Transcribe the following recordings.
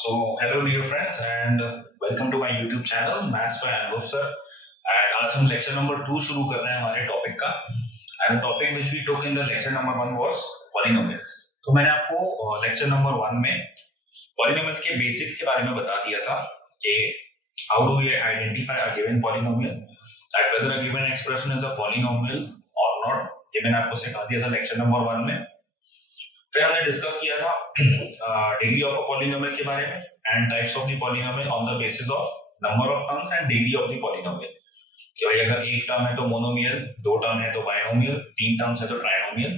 Hello dear friends and welcome to my YouTube channel Maths by Anubhav sir. And आज हम lecture number 2 शुरू कर रहे हैं हमारे टॉपिक का. And the topic which we took in the lecture number 1 was polynomials. तो मैंने आपको लेक्चर नंबर 1 में polynomials के बेसिक्स के बारे में बता दिया था कि how do we identify a given polynomial, that whether a given expression is a polynomial or not. ये मैंने आपको सिखा दिया था लेक्चर नंबर 1 में. फिर हमने डिस्कस किया था डिग्री ऑफ अ पॉलिनोमियल के बारे में and types of the polynomial on the basis of number of terms and degree of the polynomial. कि भाई अगर एक टर्म है तो मोनोमियल, दो टर्म है तो बाइनोमियल, तीन टर्म्स है तो ट्राइनोमियल.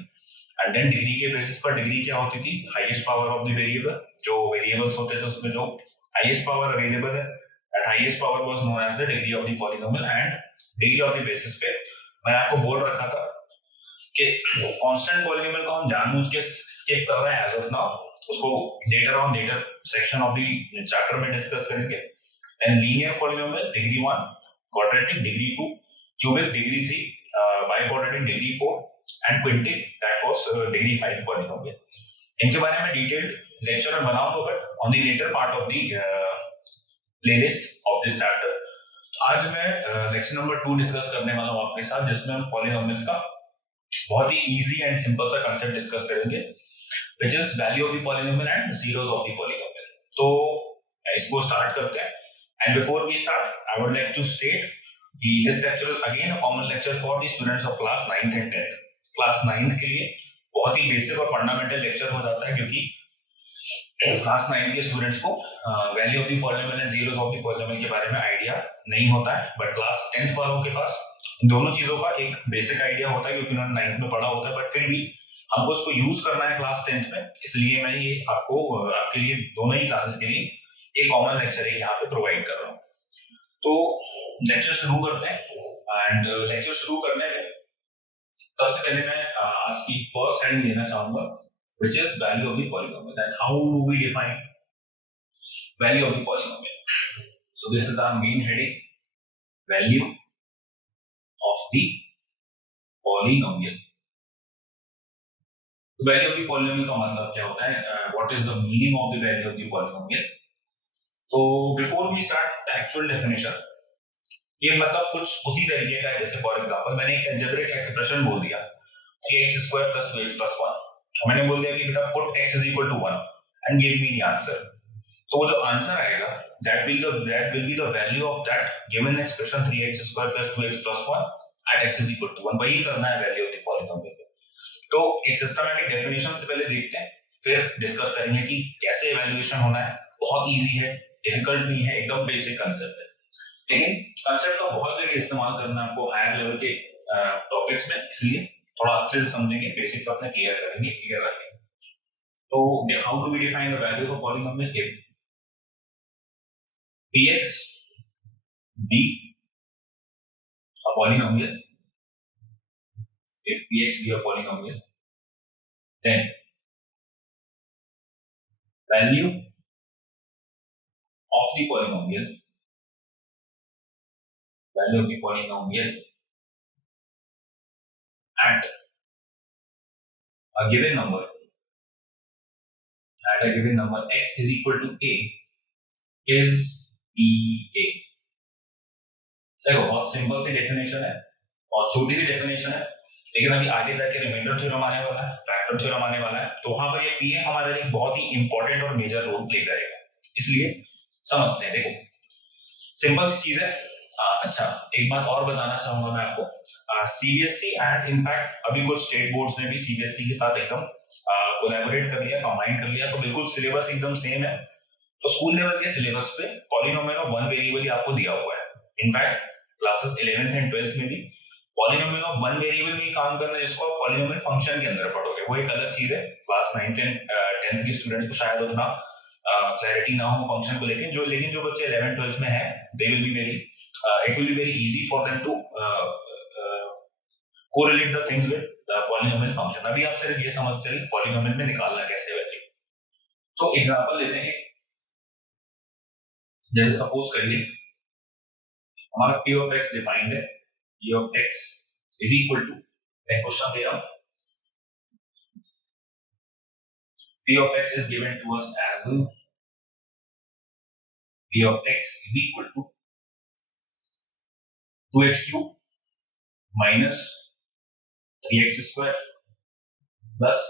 एंड देन डिग्री के बेसिस पर डिग्री क्या होती थी, highest power of the variable. जो वेरिएबल्स होते थे उसमें जो हाईएस्ट पावर अवेलेबल है, that highest power was known as the degree of the polynomial. And degree of the basis पे मैंने आपको बोल रखा था कि कांस्टेंट पॉलिनोमियल को हम जानबूझ के स्किप कर रहे हैं एज ऑफ नाउ. उसको later section of the chapter में डिस्कस करेंगे. Then linear polynomial degree 1, quadratic degree 2, cubic degree 3, biquadratic degree 4 and quintic that was degree 5 polynomial. इनके बारे में डिटेल्ड लेक्चर में बनाऊंगा but on the later part of the playlist of this chapter. आज मैं lecture number 2 discuss करने वाला हूं आपके साथ, जिसमें हम पॉलिनोमियल्स का बहुत ही इजी एंड सिंपल सा कांसेप्ट डिस्कस करेंगे, which is value of the polynomial and zeros of the polynomial. तो इसको स्टार्ट करते हैं. And before we start I would like to state कि this lecture is again a common lecture for the students of class 9th and 10th. Class 9th के लिए बहुत ही basic और फंडामेंटल लेक्चर हो जाता है, क्योंकि क्लास 9 के स्टूडेंट्स को value of the polynomial and zeros of the polynomial के बारे में आइडिया नहीं होता है. बट क्लास 10th वालों के पास दोनों चीजों का एक बेसिक आइडिया होता है, क्योंकि उन्होंने 9th में पढ़ा होता है. बट फिर भी हमको इसको यूज करना है क्लास 10th में, इसलिए मैं ये आपको आपके लिए दोनों ही क्लासेस के लिए एक कॉमन लेक्चर है यहाँ पे प्रोवाइड कर रहा हूँ. तो लेक्चर शुरू करते हैं. एंड लेक्चर शुरू करने में सबसे पहले मैं आज की फर्स्ट हेडिंग लेना चाहूंगा, which is value of the polynomial. That how do we define value of the polynomial? So this is our main heading, value of the polynomial. तो value of the polynomial का मतलब क्या होता है? What is the meaning of the value of the polynomial? So before we start the actual definition, ये मतलब कुछ उसी तरीके का है जैसे फॉर एग्जांपल मैंने एक अलजेब्रिक एक्सप्रेशन बोल दिया 3x² + 2x + 1. मैंने बोल दिया कि बेटा put x = 1 and give me the answer. तो वो जो आंसर आएगा that will be the value of that given expression 3x² + 2x + 1 at x = 1. वही करना है वैल्यू ऑफ द पॉलिनोमियल. तो एक सिस्टमैटिक डेफिनेशन से पहले देखते हैं, फिर डिस्कस करेंगे कि कैसे इवैल्यूएशन होना है. बहुत इजी है, डिफिकल्ट नहीं है, एकदम बेसिक कांसेप्ट है. लेकिन कांसेप्ट का बहुत जगह इस्तेमाल करना है आपको हायर लेवल के टॉपिक्स में, इसलिए थोड़ा अच्छे से समझेंगे, बेसिक्स अपने क्लियर करेंगे, क्लियर रखेंगे. तो how do we define the value of polynomial? If px be a polynomial, if px be a polynomial, then value of the polynomial at a given number x is equal to a is PA. देखो बहुत simple सी definition है और छोटी सी definition है, लेकिन अभी आगे जाके रिमाइंडर थ्योरम आने वाला है, फैक्टर थ्योरम आने वाला है, तो वहां पर ये PA हमारे लिए बहुत ही इंपॉर्टेंट और मेजर रोल प्ले करेगा. इसलिए समझते हैं. देखो सिंपल सी चीज है. अच्छा एक बात और बताना चाहूंगा मैं आपको, सीबीएसई एंड इनफैक्ट अभी कुछ स्टेट बोर्ड्स ने भी सीबीएसई के साथ एकदम कोलैबोरेट कर लिया, कंबाइन कर लिया, तो बिल्कुल सिलेबस एकदम सेम है. तो स्कूल लेवल के सिलेबस पे पॉलिनोमियल ऑफ वन वेरिएबल ही आपको दिया हुआ है. In fact classes 11th and 12th में भी पॉलिनोमियल ऑफ वन वेरिएबल में काम करना, जिसको आप पॉलिनोमियल फंक्शन के अंदर पढ़ोगे, वो एक अलग चीज है. क्लास 9th एंड 10th के स्टूडेंट्स को शायद उतना क्लैरिटी ना हो फंक्शन को लेकिन जो बच्चे 11th 12th में है, they will be very it will be very easy for them to correlate the things with the polynomial function. अभी आप सिर्फ ये समझ चलिए पॉलिनोमियल में निकालना कैसे वैल्यू. तो एग्जांपल लेते हैं. जैसे सपोज करिए हमारा p of x डिफाइंड है, p of x is equal to, मैं क्वेश्चन दे रहा हूं, p of x is given to us as p of x is equal to 2x cube minus 3x square plus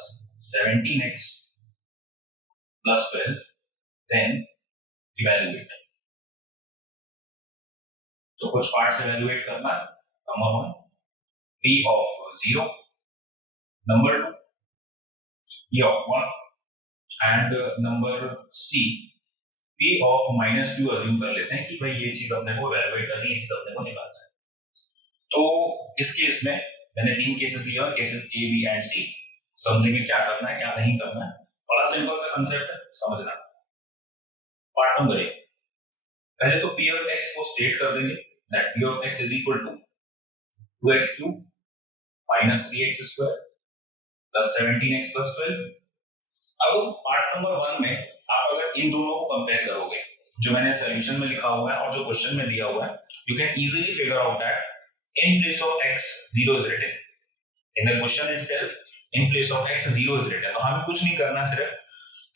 17x plus 12, then evaluate. तो कुछ parts evaluate करना है. Number 1, p of 0. Number 2, p of 1. And number C, p of -2 assume कर लेते हैं कि भाई ये चीज अपने को evaluate करनी है, ये चीज अपने को निकालना है. तो इस केस में मैंने 3 केसेस लिए और cases A, B and C. समझेंगे क्या करना है क्या नहीं करना है. बड़ा सिंपल सा कंसेप्ट है, समझना. पार्ट नंबर 1, पहले तो p of x को स्टेट कर देंगे that p of x is equal to 2x cube minus 3x square plus 17x plus 12. अब पार्ट नंबर 1 में आप अगर इन दोनों को कंपेयर करोगे, जो मैंने सॉल्यूशन में लिखा हुआ है और जो क्वेश्चन में दिया हुआ है, you can easily figure out that in place of x 0 is written. In the question itself, in place of x 0 is written. तो हमें कुछ नहीं करना, सिर्फ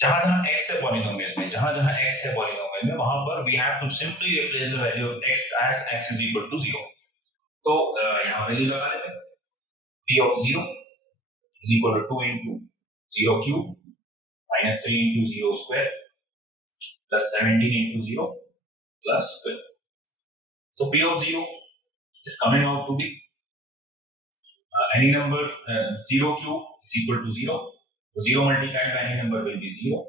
जहां-जहां x है पॉलिनोमियल में, जहां-जहां x है पॉलिनोमियल में, वहां पर we have to simply replace the value of x as x is equal to 0. तो यहां वैल्यू लगा लेते हैं. p of 0 is equal to 2 into 0 cube minus 3 into 0 square plus 17 into 0 plus 12. So p of 0 is coming out to be any number 0 cube is equal to 0. So 0 multiplied by any number will be 0.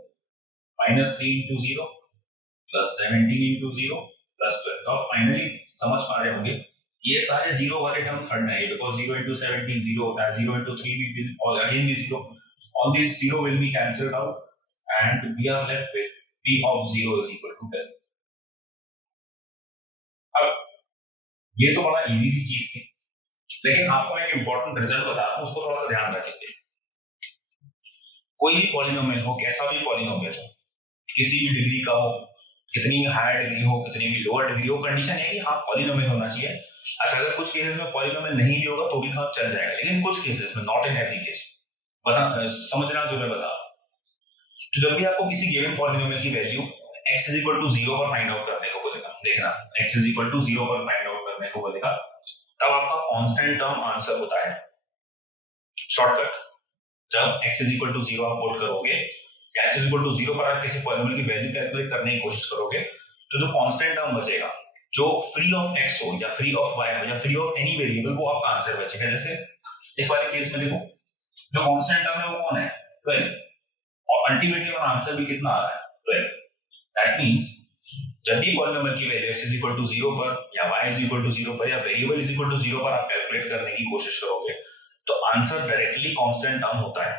Minus 3 into 0 plus 17 into 0 plus 12. तो आप finally समझ पा रहे होंगे ये सारे 0 वाले terms हट जाएंगे because 0 into 17 0 होता है, 0 into 3 भी और again भी 0. All these 0 will be cancelled out and we are left with p of 0 is equal to 10. अब ये तो बड़ा इजी सी चीज थी, लेकिन आपको एक इंपॉर्टेंट रिजल्ट बता रहा हूं, उसको थोड़ा सा ध्यान रखेंगे. कोई भी पॉलिनोमियल हो, कैसा भी पॉलिनोमियल हो, किसी भी डिग्री का हो, कितनी भी हायर डिग्री हो, कितनी भी लोअर डिग्री हो, कंडीशन है कि हाँ पॉलिनोमियल होना चाहिए. अच्छा, अगर कुछ केसेस में पॉलिनोमियल नहीं भी होगा तो भी काम चल जाएगा, लेकिन कुछ केसेस में, नॉट इन एवरी केस. समझना जो मैं बता. तो जब भी आपको किसी गिवन पॉलिनोमियल की value x is equal to 0 पर फाइंड आउट करने को बोलेगा, देखना x is equal to 0 पर फाइंड आउट करने को बोलेगा, तब आपका कांस्टेंट टर्म आंसर होता है. शॉर्टकट, जब x is equal to 0 आप पुट करोगे, x is equal to 0 पर आप किसी पॉलिनोमियल की वैल्यू कैलकुलेट करने की कोशिश करोगे, तो जो कांस्टेंट टर्म बचेगा, जो फ्री ऑफ x हो या फ्री ऑफ y हो या फ्री ऑफ एनी वेरिएबल, वो आपका आंसर बचेगा. जैसे इस वाले केस में देखो, जो कांस्टेंट टर्म है वो कौन है, 12, और अल्टीमेटली हमारा आंसर भी कितना आ रहा है, 12. दैट मींस जब भी पॉलिनोमियल की value x is equal to 0 पर या y is equal to 0 पर या वेरिएबल is equal to 0 पर आप कैलकुलेट करने की कोशिश करोगे, तो आंसर डायरेक्टली कांस्टेंट टर्म होता है.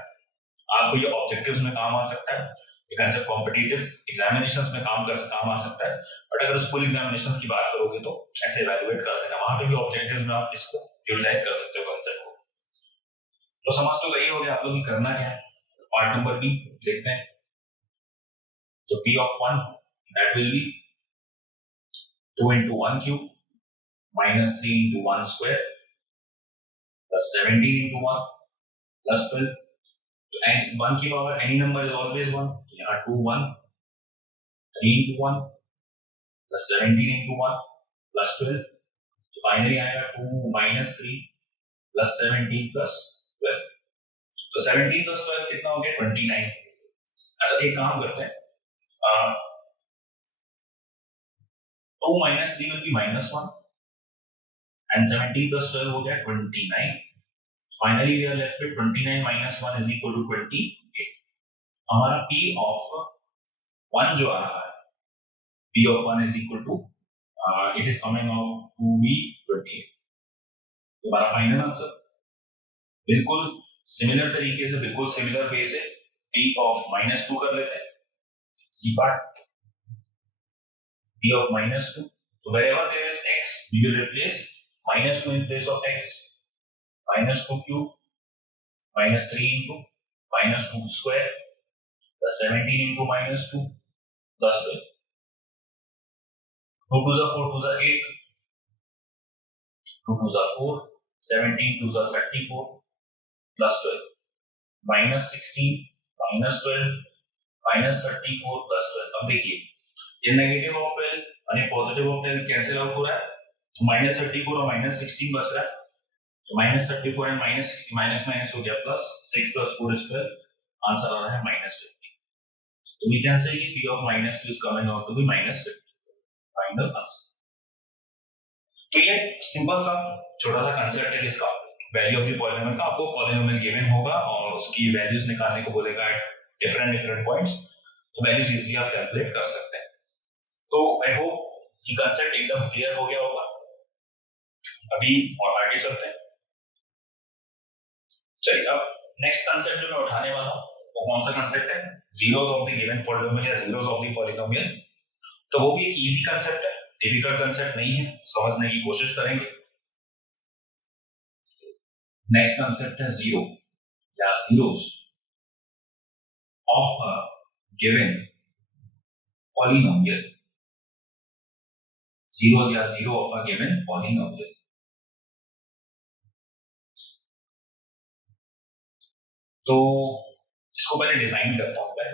आपको ये ऑब्जेक्टिव्स में काम आ सकता है, ये कंसेप्ट कॉम्पिटिटिव एग्जामिनेशंस में काम आ सकता है, बट अगर स्कूल एग्जामिनेशंस की बात करोगे तो ऐसे इवैल्यूएट कर देना, वहां पे भी ऑब्जेक्टिव्स में आप इसको यूटिलाइज कर सकते हो कंसेप्ट को. तो समझ तो गई होगी आप लोग की करना क्या है. पार्ट नंबर बी देखते हैं. तो p of 1 that will be 2 into 1 cube minus 3 into 1 square plus 17 into 1 plus 12. And 1 की power any number is always 1. तो यहाँ 2 1, 3 into 1 plus 17 into 1 plus 12. तो फाइनली आएगा 2 minus 3 plus 17 plus 12. तो 17 plus 12 कितना हो गया, 29. अच्छा, एक काम करते हैं, 2 minus 3 will be minus 1 and 17 plus 12 हो गया 29. Finally we are left with 29 minus 1 is equal to 28. हमारा p of 1 जो आ रहा है, p of 1 is equal to it is coming out to be 28. हमारा फाइनल आंसर बिल्कुल सिमिलर तरीके से, बिल्कुल सिमिलर वे से p of -2 कर लेते हैं. C part, p of -2. So wherever there is x, we will replace -2 in place of x. -2 cube minus 3 into -2 square plus 17 into -2 plus 12. 2 to the 4 to the 8, 2 to the 4, 17 to the 34 plus 12, minus 16 minus 12 minus 34 plus 12. अब देखिए ये negative of 12 और ये positive of 12 cancel out हो रहा है, तो -34 और -16 बच रहा है, तो -34 एंड -60 माइनस माइनस हो गया प्लस, 6 + 4 = 12, आंसर आ रहा है -50. तो वी कैन से कि p of -2 is coming out to be -50. Final answer. तो ये सिंपल सा छोटा सा कंसेप्ट है किसका, वैल्यू ऑफ द पॉलिनोमियल का. आपको पॉलिनोमियल गिवन होगा और उसकी वैल्यूज निकालने को बोलेगा एट डिफरेंट पॉइंट्स, तो वैल्यूज इजीली आप कैलकुलेट कर सकते हैं. तो आई होप कि कंसेप्ट एकदम क्लियर हो गया होगा. अभी और आगे चलते हैं. चलिए अब नेक्स्ट कंसेप्ट जो मैं उठाने वाला हूँ वो कौन सा कंसेप्ट है, zeros of the given polynomial या जीरोस ऑफ द पॉलिनोमियल. तो वो भी एक इजी कंसेप्ट है, डिफिकल्ट कंसेप्ट नहीं है, समझने की कोशिश करेंगे. नेक्स्ट कंसेप्ट है जीरो या zeros of a given polynomial. Zeros या zero of a given polynomial. तो इसको पहले डिफाइन करता हूं, पहले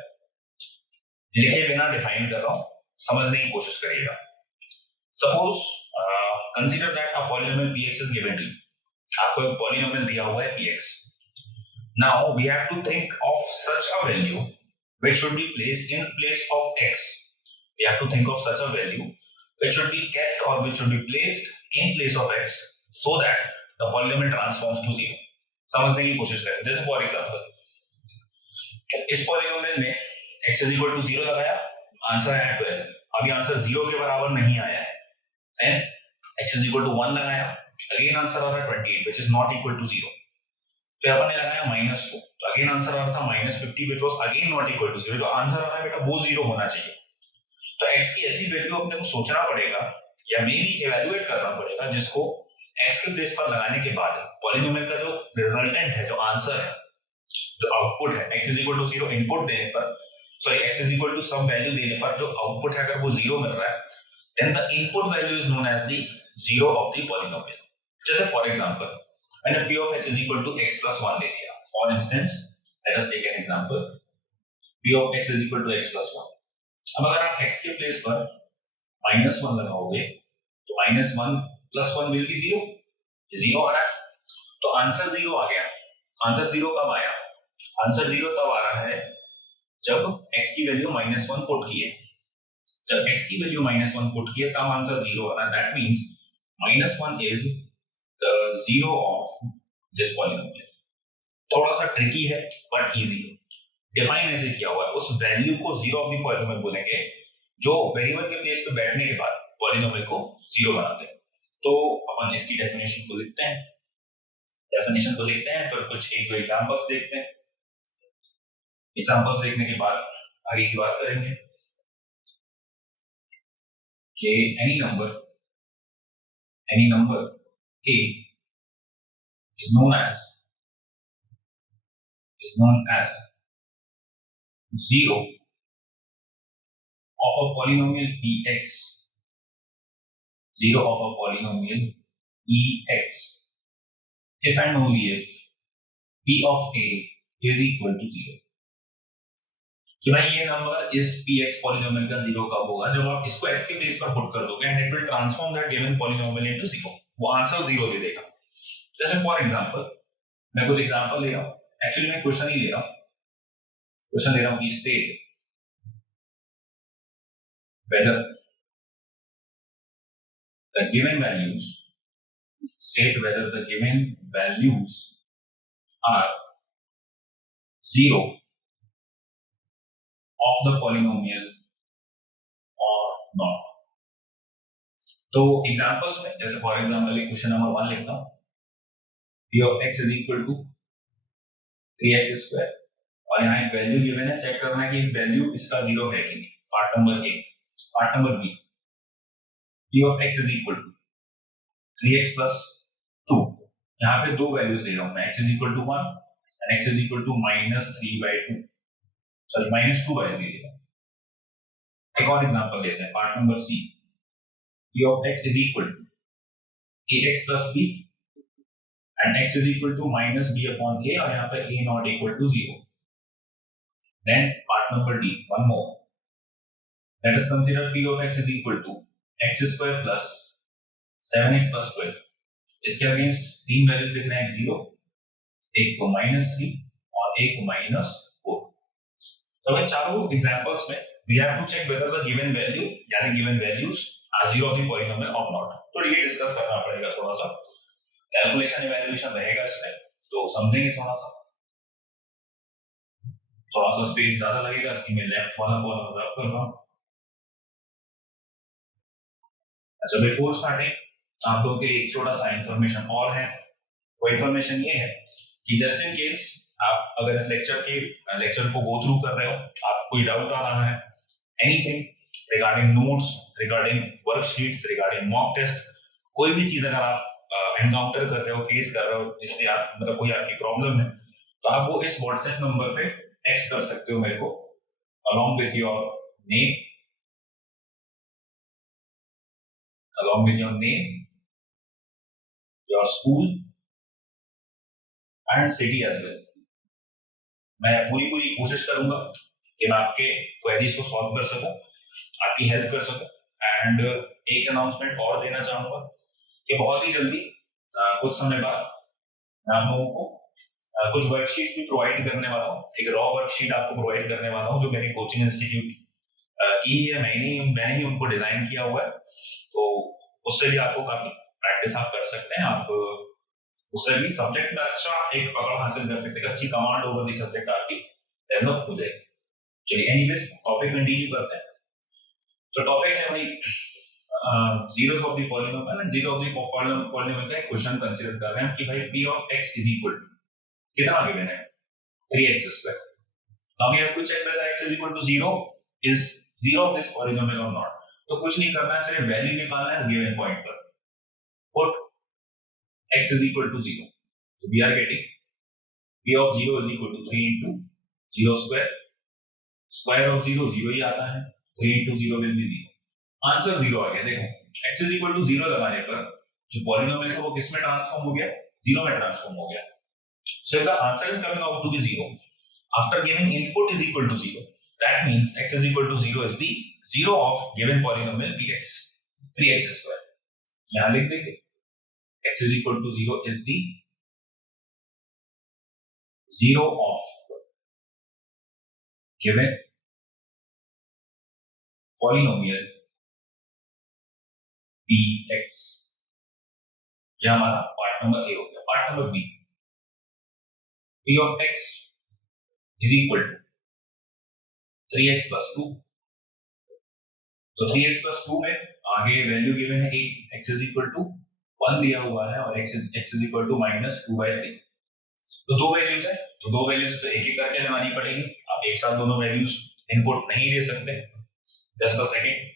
लिखे बिना डिफाइन कर रहा हूं, समझने की कोशिश करिएगा. Suppose consider that a polynomial px is given to you. आपको एक पॉलिनोमियल दिया हुआ है px. Now we have to think of such a value which should be placed in place of x. We have to think of such a value which should be kept or which should be placed in place of x so that the polynomial transforms to 0. समझने की कोशिश करें. जैसे for example इस polynomial में x is equal to 0 लगाया, answer आया 12. अभी आंसर 0 के बराबर नहीं आया है. Then x is equal to 1 लगाया, अगेन आंसर आ रहा है 28 which is not equal to 0. फिर अपन ने लगाया -2, तो अगेन आंसर आ रहा था -50 which was again not equal to 0. जो आंसर आ रहा है बेटा वो 0 होना चाहिए. तो x की ऐसी वैल्यू अपने को सोचना पड़ेगा या मे बी इवैल्यूएट करना पड़ेगा जिसको x के प्लेस पर लगाने के बाद पॉलिनोमियल का जो रिजल्टेंट है, जो आंसर है, जो आउटपुट है, x is equal to 0 input देने पर, sorry x is equal to some value देने पर जो आउटपुट है अगर वो 0 मिल रहा है, then the input value is known as the 0 of the polynomial. जैसे फॉर एग्जांपल मैंने p of x is equal to x plus 1 दे दिया. For instance, let us take an example. p of x is equal to x plus 1. अब अगर आप x के place पर -1 लगाओगे तो -1 plus 1 will be 0. 0 आ रहा है, तो आंसर 0 आ गया. आंसर 0 कब आया? आंसर 0 तब आ रहा है जब x की वैल्यू -1 पुट की है. जब x की वैल्यू -1 पुट की है तब आंसर 0 आ रहा है. That means -1 is the zero of this polynomial. थोड़ा सा ट्रिकी है बट इजी है. डिफाइन ऐसे किया हुआ है, उस वैल्यू को जीरो ऑफ द पॉलिनोमियल बोलेंगे जो वेरिएबल के प्लेस पे बैठने के बाद पॉलिनोमियल को जीरो बना दे. तो अपन इसकी डेफिनेशन को लिखते हैं. फिर कुछ एक दो एग्जांपल्स देखते हैं. एग्जांपल्स देखने के बाद आगे की बात करेंगे कि any number a is known as zero of a polynomial px, if and only if p of a is equal to 0. कि भाई ये नंबर इस px पॉलिनोमियल का 0 कब होगा? जब आप इसको x के प्लेस पर पुट कर दोगे and it will transform that given polynomial into 0. वो आंसर 0 दे देगा. जैसे फॉर एग्जांपल मैं कुछ एग्जांपल ले रहा हूं. एक्चुअली मैं क्वेश्चन ही ले रहा हूं. क्वेश्चन ले रहा हूं कि state whether the given values are 0 of the polynomial or not. तो एग्जांपल्स में जैसे फॉर एग्जांपल एक क्वेश्चन नंबर 1 लिखता हूं. p of x is equal to 3x square और यहाँ एक वैल्यू गिवन है. चेक करना है कि वैल्यू इसका 0 है कि नहीं. Part number A. Part number B, p of x is equal to 3x plus 2. यहाँ पे दो वैल्यूज ले रहा हूं मैं. x is equal to 1 and x is equal to -3/2, sorry -2/3 ले रहा हूं. एक और एग्जांपल लेते हैं. Part number C, p of x is equal to ax plus b and x is equal to -b upon a और यहाँ पे a not equal to 0. Then part number D, one more. Let us consider p of x is equal to x square plus 7x plus 12. इसके against तीन values लिखना है, zero, एक को -3 और एक -4. तो इन चारों एग्जांपल्स में we have to check whether the given value या the given values are zero of the polynomial or not. तो ये डिस्कस करना पड़ेगा, थोड़ा सा कैलकुलेशन इवैल्यूएशन रहेगा इसमें, तो समझेंगे थोड़ा सा स्पेस ज्यादा लगेगा इसकी. मैं लेफ्ट वाला कॉलम रब कर रहा हूं. अच्छा, बिफोर स्टार्टिंग आप लोगों के लिए एक छोटा सा इंफॉर्मेशन और है. वो इंफॉर्मेशन ये है कि जस्ट इन केस आप अगर इस लेक्चर को गो थ्रू कर रहे हो, आप कोई डाउट आ रहा है, anything regarding notes, regarding worksheets, regarding mock test, कोई भी चीज अगर आप एनकाउंटर कर रहे हो, फेस कर रहे हो, जिससे आप मतलब कोई आपकी प्रॉब्लम है, तो आप वो इस व्हाट्सएप नंबर पे टेक्स्ट कर सकते हो मेरे को, along with your name, your school and city as well. मैं पूरी कोशिश करूंगा कि मैं आपके क्वेरीज को सॉल्व कर सकूं, आपकी हेल्प कर सकूं. एंड एक अनाउंसमेंट और देना चाहूंगा कि बहुत ही जल्दी कुछ समय बाद मैं आप लोगों को कुछ वर्कशीट्स भी प्रोवाइड करने वाला हूँ. एक रॉ वर्कशीट आपको प्रोवाइड करने वाला हूँ जो मेरी कोचिंग इंस्टीट्यूट की है, मैंने ही उनको डिजाइन किया हुआ है. तो उससे भी आपको काफी प्रैक्टिस आप कर सकते हैं. आप उससे भी सब्जेक्ट में अच्छा एक पकड़ हासिल कर सकते हैं, अच्छी कमांड ओवर दी सब्जेक्ट आपकी डेवलप हो जाएगी. चलिए, एनीवेज टॉपिक कंटिन्यू करते हैं. तो टॉपिक है भाई zeros of the polynomial and zero of the polynomial का एक क्वेश्चन कंसीडर कर रहे हैं कि भाई p of x is equal to कितना गिवन है, 3x square. Now we have to check whether x is equal to 0 is 0 of this polynomial or not. तो कुछ नहीं करना है, सिर्फ वैल्यू निकालना है गिवन पॉइंट पर. Put x is equal to 0. So we are getting p of 0 is equal to 3 into 0 square. Square of 0 0 ही आता है, 3 into 0 will be 0. आंसर 0 आ गया. देखो x is equal to 0 लगाने पर जो पॉलीनोमियल था वो किस में ट्रांसफॉर्म हो गया, 0 में ट्रांसफॉर्म हो गया. So if the answer is coming out to be 0 after giving input is equal to 0, that means x is equal to 0 is the 0 of given polynomial px, 3x square. यहाँ लिख देंगे x is equal to 0 is the 0 of given polynomial px. यह हमारा part number A हो गया. Part number B, p of x is equal to 3x plus 2. तो 3x plus 2 में आगे वैल्यू गिवन है 8, x is equal to 1 दिया हुआ है और x is equal to -2/3. तो दो वैल्यूज है, तो दो वैल्यूज तो एक एक करके लगानी पड़ेगी. आप एक साथ दोनों वैल्यूज इनपुट नहीं दे सकते. Just a second.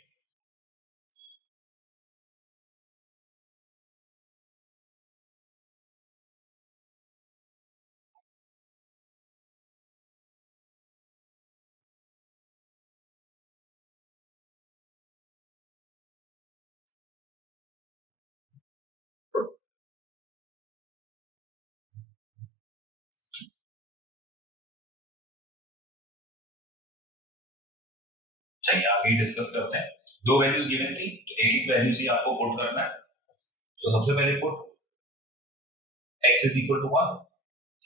चलिए आगे डिस्कस करते हैं. दो वैल्यूज गिवन थी, तो एक एक वैल्यूज ही आपको पुट करना है. तो सबसे पहले put x is equal to 1.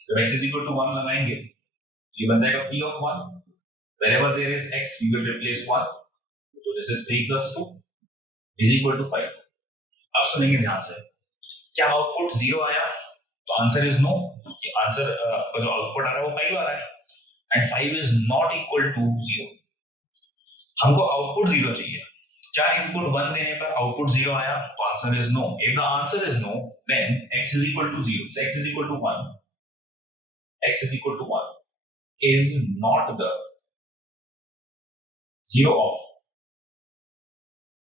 जब x is equal to 1 लगाएंगे ये बन जाएगा p of 1. wherever there is x we will replace 1. so this is 3 plus 2 is equal to 5. अब सुनेंगे ध्यान से, क्या आउटपुट 0 आया? तो आंसर इज नो. आंसर का जो आउटपुट आ रहा है वो 5 आ रहा है and 5 is not equal to 0. हमको आउटपुट 0 चाहिए. क्या इनपुट 1 देने पर आउटपुट 0 आया? तो answer is no. If the answer is no then x is equal to 0. So x is equal to 1. x is equal to 1 is not the 0 of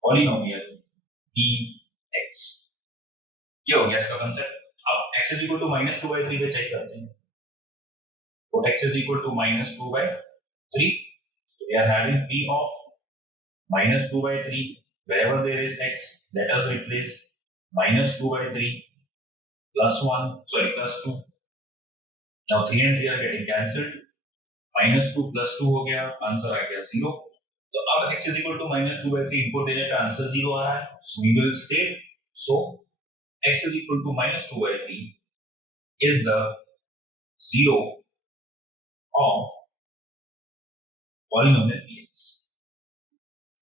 polynomial px. ये हो गया इसका कंसेप्ट. अब x is equal to -2/3 पे check करते हैं. तो x is equal to -2/3. So we are having p of -2/3. Wherever there is x, let us replace -2/3 plus 1, sorry, plus 2. Now 3 and 3 are getting cancelled. -2 plus 2 हो गया, answer आ गया 0. तो अब x is equal to minus 2/3 input देने पे answer 0 आ रहा है, so we will state so x is equal to minus 2/3 is the zero of polynomial px.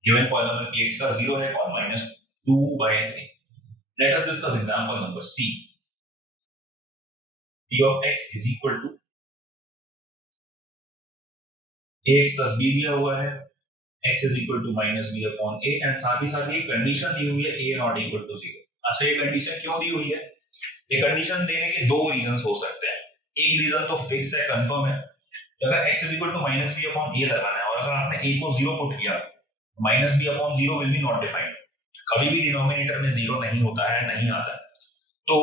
Given polynomial px का 0 है और minus 2/3. Let us discuss example number C. p of x is equal to ax plus b दिया हुआ है, x is equal to minus b upon a and साथ ही एक condition दी हुई है a not equal to 0. अच्छा ये कंडीशन क्यों दी हुई है? ये कंडीशन देने के दो रीजंस हो सकते हैं. एक रीजन तो फिक्स है, कंफर्म है कि अगर x is equal to minus b upon a लगाना है और अगर आपने a को 0 पुट किया minus b upon 0 will be not defined. कभी भी डिनोमिनेटर में 0 नहीं होता है, नहीं आता है. तो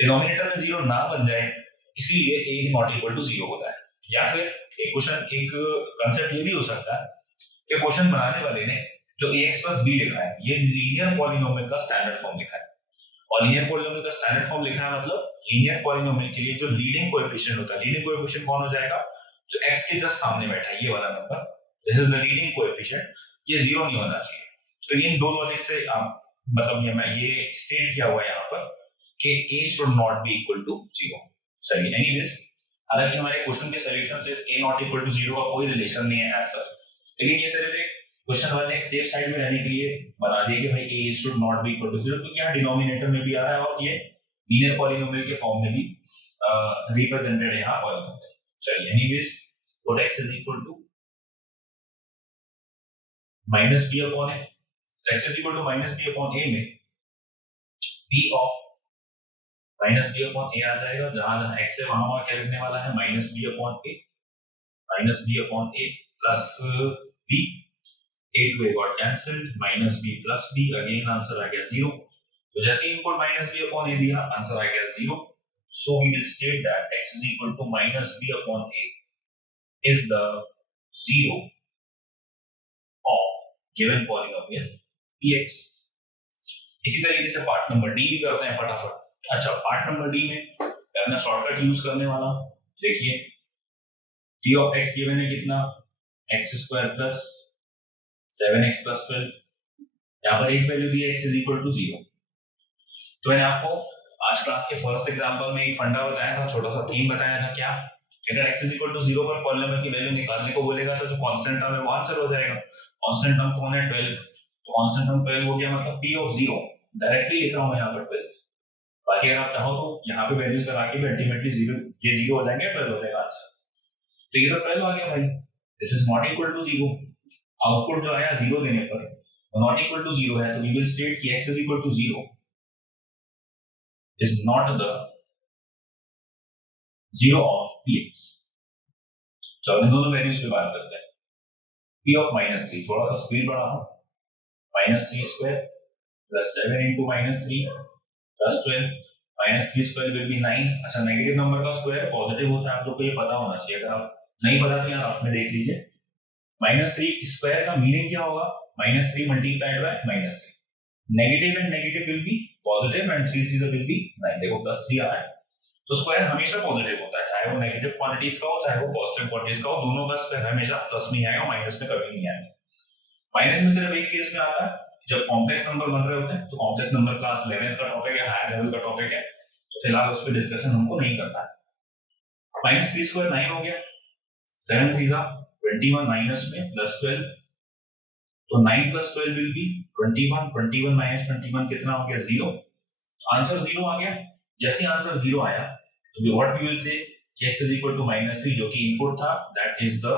डिनोमिनेटर में 0 ना बन जाए इसीलिए a not equal to 0 होता है. या फिर एक कांसेप्ट ये भी हो सकता है कि क्वेश्चन बनाने वाले ने जो ax plus b लिखा है ये लीनियर पॉलिनोमियल का स्टैंडर्ड फॉर्म लिखा है. और लीनियर पॉलिनोमियल का स्टैंडर्ड फॉर्म लिखा है मतलब लीनियर पॉलिनोमियल के लिए जो लीडिंग कोएफिशिएंट होता है, लीडिंग कोएफिशिएंट कौन हो जाएगा? जो x के जस्ट सामने बैठा है ये वाला number, this is the leading coefficient, ये 0 नहीं होना चाहिए. तो इन दो लॉजिक से मतलब ये स्टेट किया हुआ है यहाँ पर कि a should not be equal to 0. चलिए एनीवेज, हालांकि हमारे क्वेश्चन के सॉल्यूशन से a not equal to 0 का कोई रिलेशन नहीं है एज सच, लेकिन ये सिर्फ एक क्वेश्चन वाले एक सेफ साइड में रहने के लिए बना दिए कि भाई a should not be equal to 0, क्योंकि यहाँ डिनोमिनेटर में भी आ रहा है और ये लीनियर पॉलिनोमियल के फॉर्म में भी रिप्रेजेंटेड है यहाँ पॉलिनोमियल. चलिए anyways, what x is equal to minus b upon a, x is equal to minus b upon a में b of minus b upon a आ जाएगा, जहां x है वहां क्या लिखने वाला है minus b upon a plus b, a to a got cancelled, minus b plus b, again answer आ गया 0. तो जैसे input minus b upon a दिया आंसर आ गया 0. So we will state that x is equal to minus b upon a is the zero of given polynomial px. इसी तरीके से पार्ट नंबर डी भी करते हैं फटाफट. अच्छा, पार्ट नंबर डी में मैं अपना शॉर्टकट यूज करने वाला हूं. देखिए p of x गिवन है कितना, x square plus 7x plus 12. यहाँ पर एक वैल्यू दी है x इज इक्वल टू 0. तो मैंने आपको आज क्लास के फर्स्ट एग्जांपल में एक फंडा बताया था, छोटा सा थीम बताया था. क्या? अगर x इज इक्वल टू 0 पर पॉलिनोमियल की वैल्यू निकालने को बोलेगा तो जो कांस्टेंट टर्म है वो आंसर हो जाएगा. कांस्टेंट टर्म कौन है? 12. तो कांस्टेंट टर्म 12 हो गया, मतलब p ऑफ 0 डायरेक्टली लिख रहा हूं यहाँ पर 12. बाकी अगर आप चाहो तो यहाँ पे वैल्यूज लगा के भी अल्टीमेटली 0 ये 0 हो जाएंगे, 12 हो जाएगा आंसर. तो ये तो 12 आ गया भाई. This is not equal to 0. Output जो आया 0 देने पर नॉट इक्वल टू 0 है, तो वी विल स्टेट कि x is equal to 0 is not the 0 of px. चलो इन दोनों वैल्यूज पे बात करते हैं. p ऑफ -3, थोड़ा सा स्पीड बढ़ाओ, -3 square plus 7 into -3 plus 12, -3 square will be 9. अच्छा, नेगेटिव नंबर का स्क्वायर पॉजिटिव होता है, आप लोग को ये पता होना चाहिए. अगर आप नहीं पता तो यहाँ रफ में देख लीजिए. -3 स्क्वायर का मीनिंग क्या होगा? -3 multiplied by -3. Negative and negative will be positive and 3 3 will be 9. देखो +3 आ रहा है, तो स्क्वायर हमेशा पॉजिटिव होता है, चाहे वो नेगेटिव क्वांटिटीज का हो चाहे वो पॉजिटिव क्वांटिटीज का हो, दोनों का स्क्वायर हमेशा प्लस में आएगा, माइनस में कभी नहीं आएगा. माइनस में सिर्फ एक केस में आता है जब कॉम्प्लेक्स नंबर बन रहे होते हैं. तो कॉम्प्लेक्स नंबर क्लास 11th का टॉपिक है, हायर लेवल का टॉपिक है, तो फिलहाल उस पर डिस्कशन हमको नहीं करना है. -3 स्क्वायर 9 हो गया, 7 3 21 माइनस में प्लस 12, तो 9 प्लस 12 विल बी 21. 21 माइनस 21 कितना हो गया? 0. आंसर 0 आ गया. जैसे आंसर 0 आया तो व्हाट वी विल से कि x इज इक्वल टू -3 जो कि इनपुट था, that is the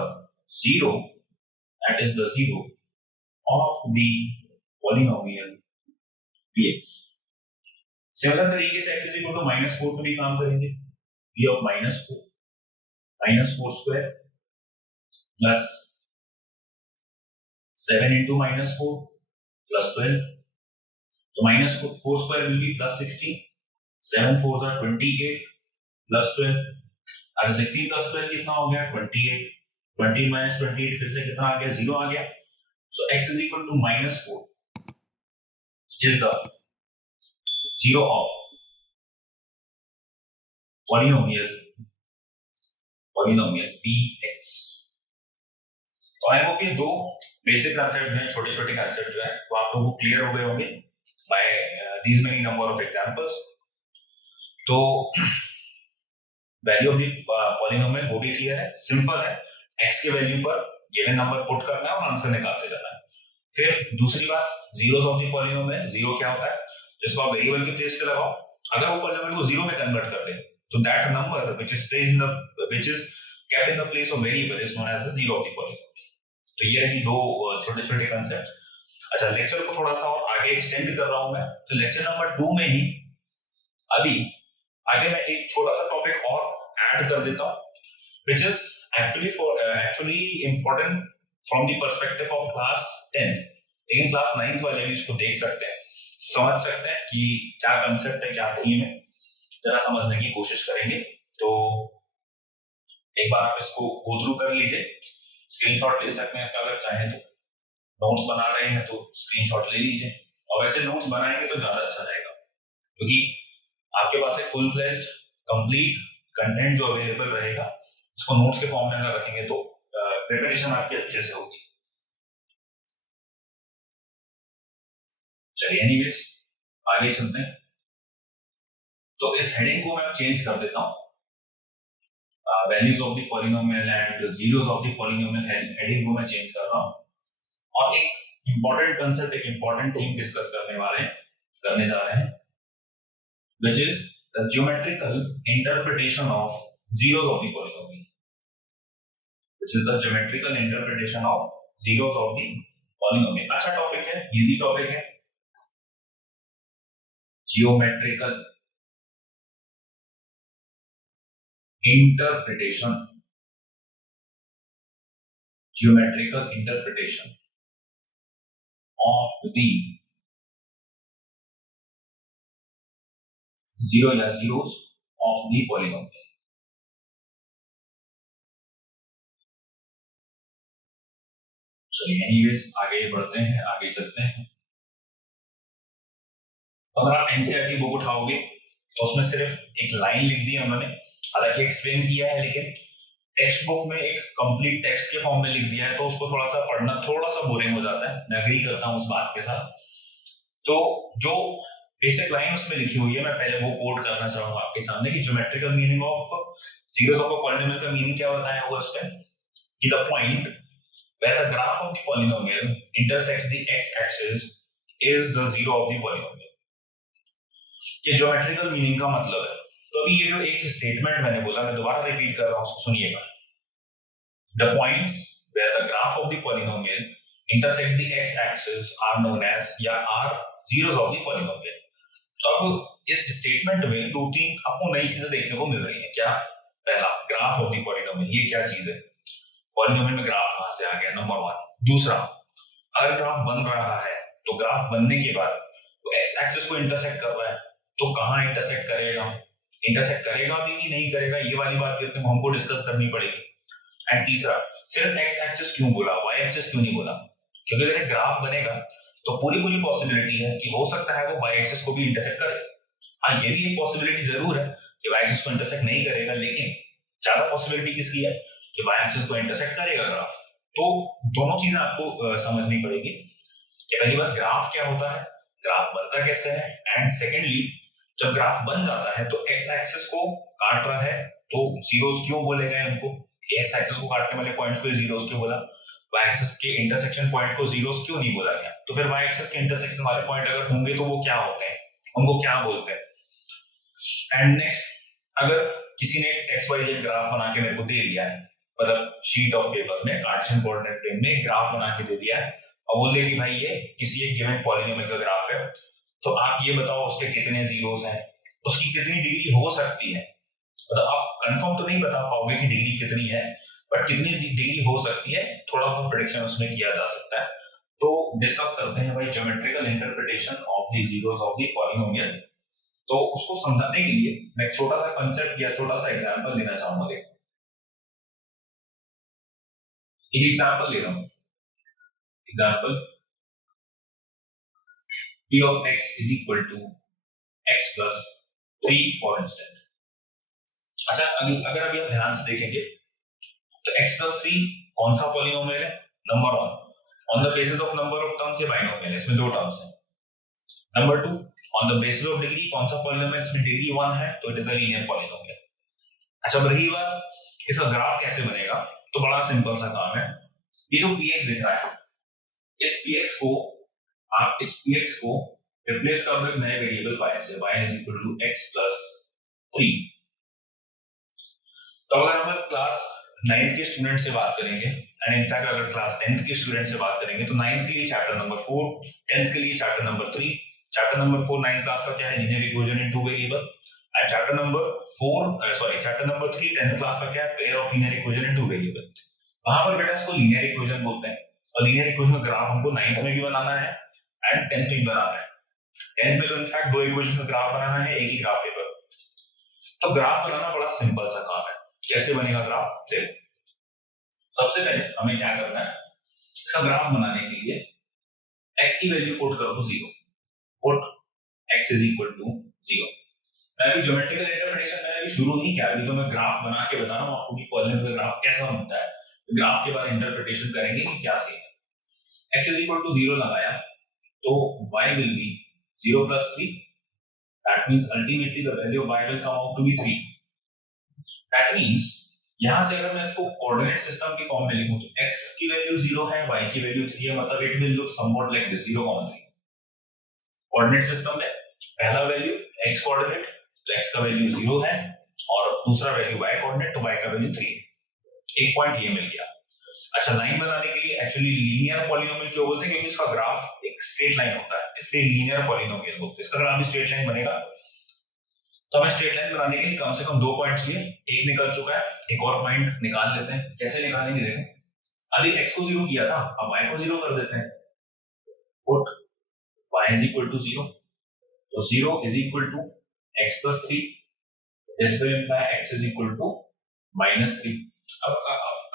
0 of the polynomial px. Similar तरीके से x इज इक्वल टू -4 पे भी काम करेंगे. p of -4 square plus 7 into -4 plus 12. तो -4 square will be +16. 7 4s are 28 plus 12. अगर 16 plus 12 कितना हो गया? 28. 20 minus 28 फिर से कितना आ गया? 0 आ गया. So x is equal to -4 is the 0 of polynomial px. तो आई होप ये दो बेसिक कंसेप्ट जो है, छोटे छोटे कंसेप्ट जो है, वो आप लोगों को क्लियर हो गए होंगे by these many number of examples. तो वैल्यू ऑफ द पॉलिनोमियल वो भी क्लियर है, सिंपल है, x के वैल्यू पर गिवन नंबर पुट करना है और आंसर निकालते जाना है। फिर दूसरी बात, zeros of the polynomial, zero क्या होता है, जिसको आप वेरिएबल के प्लेस पे लगाओ, अगर वो पॉलिनोमियल को जीरो में कन्वर्ट कर दे तो that number which is placed in the which is kept in the place of variable is known as the zero of the polynomial। तो ये रही दो छोटे छोटे कंसेप्ट। अच्छा, लेक्चर को थोड़ा सा और आगे एक्सटेंड कर रहा हूं मैं, तो लेक्चर नंबर 2 में ही अभी आगे मैं एक छोटा सा टॉपिक और ऐड कर देता हूं, which is actually important from the perspective of class 10th, लेकिन क्लास 9th वाले भी इसको देख सकते हैं, समझ सकते हैं कि क्या कंसेप्ट है, क्या थीम है, जरा समझने की कोशिश करेंगे। तो एक बार आप इसको गो थ्रू कर लीजिए, स्क्रीनशॉट ले सकते हैं इसका अगर चाहें तो, नोट्स बना रहे हैं तो स्क्रीनशॉट ले लीजिए, और वैसे नोट्स बनाएंगे तो ज्यादा अच्छा रहेगा, क्योंकि आपके पास एक फुल फ्लेज्ड कंप्लीट कंटेंट जो अवेलेबल रहेगा, उसको नोट्स के फॉर्म में अगर रखेंगे तो प्रिपरेशन आपकी अच्छे से होगी। चलिए एनीवेज आगे चलते हैं। तो इस हेडिंग को मैं चेंज कर देता हूं, values of the polynomial and zeros of the polynomial heading को मैं चेंज कर रहा हूं, और एक इंपॉर्टेंट कंसेप्ट, एक इंपॉर्टेंट थीम डिस्कस करने जा रहे हैं, which is the geometrical interpretation of zeros of the polynomial, which is the geometrical interpretation of zeros of the polynomial। अच्छा टॉपिक है, इजी टॉपिक है, geometrical interpretation, geometrical interpretation of the zero या zeros of the polynomial। चलिए anyways आगे बढ़ते हैं, आगे चलते हैं। तो अगर आप एनसीईआरटी बुक उठाओगे तो उसमें सिर्फ एक लाइन लिख दी है उन्होंने, हालांकि एक्सप्लेन किया है, लेकिन टेक्स्ट बुक में एक कंप्लीट टेक्स्ट के फॉर्म में लिख दिया है, तो उसको थोड़ा सा पढ़ना थोड़ा सा बोरिंग हो जाता है, मैं एग्री करता हूं उस बात के साथ। तो जो बेसिक लाइन उसमें लिखी हुई है, मैं पहले वो कोड करना चाहूंगा आपके सामने कि geometrical meaning of zeros of a polynomial का मीनिंग क्या बताया हुआ उस पे, कि the point where the graph of the polynomial intersects the x-axis is the zero of the polynomial। ये ज्योमेट्रिकल मीनिंग का मतलब है। तो अभी ये जो एक स्टेटमेंट मैंने बोला, मैं दोबारा रिपीट कर रहा हूं, उसको सुनिएगा। The points where the graph of the polynomial intersects the x-axis are known as या are zeros of the polynomial। तो अब इस स्टेटमेंट में दो तीन आपको नई चीजें देखने को मिल रही हैं। क्या? पहला, ग्राफ ऑफ द पॉलिनोमियल, ये क्या चीज है, पॉलिनोमियल में ग्राफ कहां से आ गया, नंबर वन। दूसरा, अगर ग्राफ बन रहा है तो ग्राफ बनने के बाद तो एक्स एक्सिस को इंटरसेक्ट कर रहा है, तो कहां इंटरसेक्ट करेगा, इंटरसेक्ट करेगा भी कि नहीं करेगा, ये वाली बात भी हमको डिस्कस करनी पड़ेगी। एंड तीसरा, सिर्फ एक्स एक्सिस क्यों बोला, वाई एक्सिस क्यों नहीं बोला, क्योंकि अगर ग्राफ बनेगा तो पूरी पूरी पॉसिबिलिटी है कि हो सकता है वो वाई एक्सिस को भी इंटरसेक्ट करे। हाँ, ये भी एक पॉसिबिलिटी जरूर है कि वाई एक्सिस को इंटरसेक्ट नहीं करेगा, लेकिन ज्यादा पॉसिबिलिटी किसकी है कि वाई एक्सिस को इंटरसेक्ट करेगा ग्राफ। तो दोनों चीजें आपको समझनी पड़ेगी कि पहली बात ग्राफ क्या होता है, ग्राफ बनता कैसे है, एंड सेकेंडली जब ग्राफ बन जाता है तो एक्स एक्सिस को काट रहा है तो जीरोस क्यों बोले गए उनको, एक्स एक्सिस को काटने वाले पॉइंट्स को जीरोस क्यों बोला, वाई एक्सिस के इंटरसेक्शन पॉइंट को जीरोस क्यों नहीं बोला गया। तो फिर वाई एक्सिस के इंटरसेक्शन वाले पॉइंट अगर होंगे तो वो क्या होते हैं, उनको क्या बोलते हैं। एंड नेक्स्ट, अगर किसी ने एक एक्स वाई जेड ग्राफ बना के मेरे को दे दिया है, मतलब शीट ऑफ पेपर में कार्टेशियन कोऑर्डिनेट प्लेन में ग्राफ बना के दे दिया है और बोल दिया कि भाई ये किसी एक गिवन पॉलिनोमियल का ग्राफ है, तो आप ये बताओ उसके कितने जीरोस हैं, उसकी कितनी डिग्री हो सकती है, मतलब आप कंफर्म तो नहीं बता पाओगे कि डिग्री कितनी है, बट कितनी डिग्री हो सकती है थोड़ा बहुत प्रेडिक्शन उसमें किया जा सकता है। तो डिस्कस करते हैं भाई geometrical interpretation of the zeros of the polynomial. तो उसको समझाने के लिए मैं छोटा सा कंसेप्ट या छोटा सा एग्जांपल लेना चाहूंगा। एक एग्जांपल ले रहा हूं, example p of x is equal to x plus 3 for instant. अच्छा, अगर अभी आप ध्यान से देखेंगे तो x plus 3 कौन सा पॉलिनोमियल है, number one, on the basis of number of terms ये बाइनोमियल, इसमें दो टर्म्स हैं। Number two, on the basis of degree, कौन सा पॉलिनोमियल इसमें डिग्री 1 है तो it is a linear polynomial. अच्छा, अब रही बात इसका ग्राफ कैसे बनेगा, तो बड़ा सिंपल सा काम है। ये जो px दिख रहा है, इस px को आप इस px को रिप्लेस कर दो नए वेरिएबल y से, y is equal to x plus 3। तो अगर हम क्लास 9th के स्टूडेंट से बात करेंगे एंड इनफैक्ट अगर क्लास 10th के स्टूडेंट से बात करेंगे तो 9th के लिए चैप्टर नंबर 4, 10th के लिए chapter number 3। Chapter number 4 9th class का क्या है, linear equation in two variable, and chapter number 3 10th class का क्या है, pair of linear equation in two variable. वहां पर बेटा इसको लीनियर इक्वेशन बोलते हैं, और लीनियर इक्वेशन का ग्राफ हमको 9th में भी बनाना है एंड 10th में भी बनाना है। 10th में तो इनफैक्ट दो इक्वेशन का ग्राफ बनाना है एक ही ग्राफ पेपर। तो ग्राफ बनाना बड़ा सिंपल सा काम है। कैसे बनेगा ग्राफ, देखो सबसे पहले हमें क्या करना है, इसका ग्राफ बनाने के लिए x की वैल्यू पुट कर दो 0, put x is equal to 0। मैं अभी ज्योमेट्रिकल इंटरप्रिटेशन मैंने अभी शुरू नहीं किया, अभी तो मैं ग्राफ बना के बता रहा हूं आपको कि पॉलिनोमियल ग्राफ कैसा बनता है। ग्राफ के बाद इंटरप्रिटेशन करेंगे कि क्या सीन है। x इज इक्वल टू 0 लगाया तो y will be 0 plus 3, that means ultimately the value of y will come out to be 3। That means यहां से अगर मैं इसको कोऑर्डिनेट सिस्टम की फॉर्म में लिखूं तो x की वैल्यू 0 है, y की वैल्यू 3 है, मतलब it will look somewhat like this 0, 3। Coordinate system में पहला वैल्यू x कोऑर्डिनेट तो x का वैल्यू 0 है, और दूसरा वैल्यू y कोऑर्डिनेट तो y का वैल्यू 3 है। एक पॉइंट ये मिल गया। अच्छा, लाइन बनाने के लिए एक्चुअली लीनियर पॉलिनोमियल क्यों बोलते हैं, क्योंकि इसका ग्राफ एक स्ट्रेट लाइन होता है, इसलिए लीनियर पॉलिनोमियल बोलते हैं। इसका ग्राफ स्ट्रेट लाइन बनेगा, तो हमें स्ट्रेट लाइन बनाने के लिए कम से कम दो पॉइंट्स लिए, एक निकल चुका है, एक और पॉइंट निकाल लेते हैं। कैसे निकालेंगे, देखो अभी x को 0 किया था, अब y को 0 कर देते हैं, put y is equal to 0, तो 0 is equal to x plus 3, this will imply x is equal to minus 3। अब